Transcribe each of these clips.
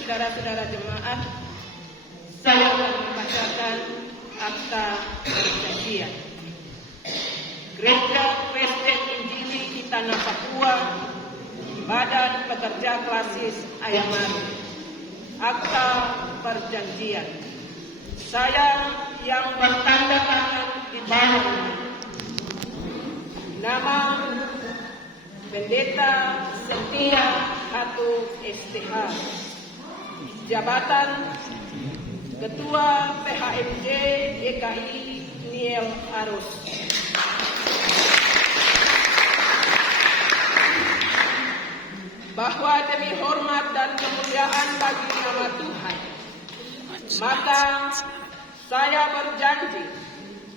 saudara-saudara jemaat, saya akan membacakan akta perjanjian. Gereja Kristen Injili di Tanah Papua, Badan Pekerja Klasis Ayamari. Akta perjanjian. Saya yang bertanda tangan di bawah nama Pendeta Setia Hatu STH, jabatan Ketua PHMJ GKI Niel Arus. Bahwa demi hormat dan kemuliaan bagi nama Tuhan, maka saya berjanji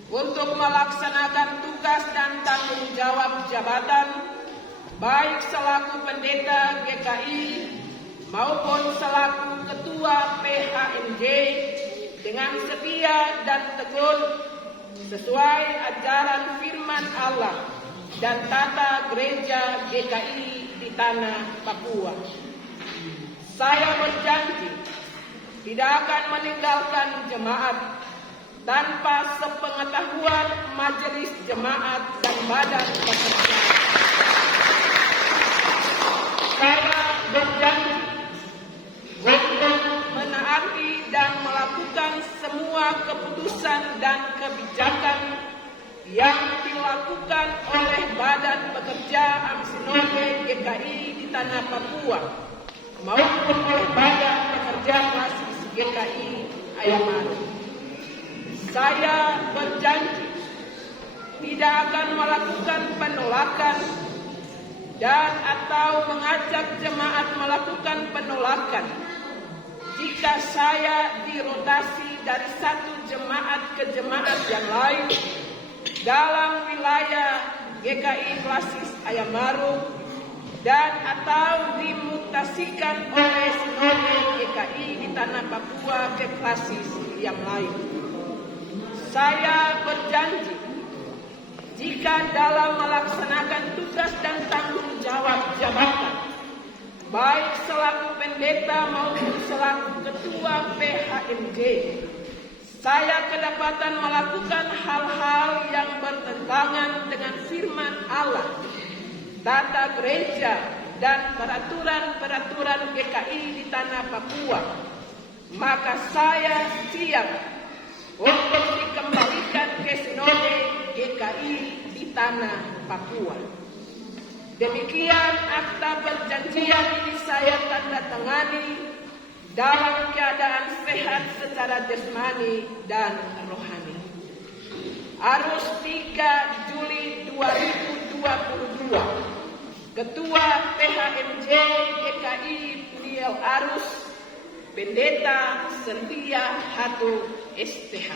untuk melaksanakan tugas dan tanggung jawab jabatan baik selaku pendeta GKI maupun selaku ketua PHMJ dengan setia dan tekun sesuai ajaran firman Allah dan tata gereja GKI di Tanah Papua. Saya berjanji tidak akan meninggalkan jemaat tanpa sepengetahuan majelis jemaat dan badan pekerja. Saya berjanji untuk menaati dan melakukan semua keputusan dan kebijakan yang dilakukan oleh Badan Pekerja Amsinode GKI di Tanah Papua maupun oleh Badan Pekerja Klasis GKI Ayamari. Saya berjanji tidak akan melakukan penolakan dan atau mengajak jemaat melakukan penolakan jika saya dirotasi dari satu jemaat ke jemaat yang lain dalam wilayah GKI Klasis Ayamaru dan atau dimutasikan oleh Sinode GKI di Tanah Papua ke Klasis yang lain. Saya berjanji jika dalam melaksanakan tugas dan tanggung jawab jabatan baik selaku pendeta maupun selaku ketua PHMJ, saya kedapatan melakukan hal-hal yang bertentangan dengan firman Allah, tata gereja, dan peraturan-peraturan GKI di Tanah Papua, maka saya siap untuk dikembalikan ke Sinode GKI di Tanah Papua. Demikian akta perjanjian ini saya tanda tangani dalam keadaan sehat secara jasmani dan rohani. Arus 3 Juli 2022. Ketua PHMJ GKI Niel Arus, Pendeta Setia Hatu STH.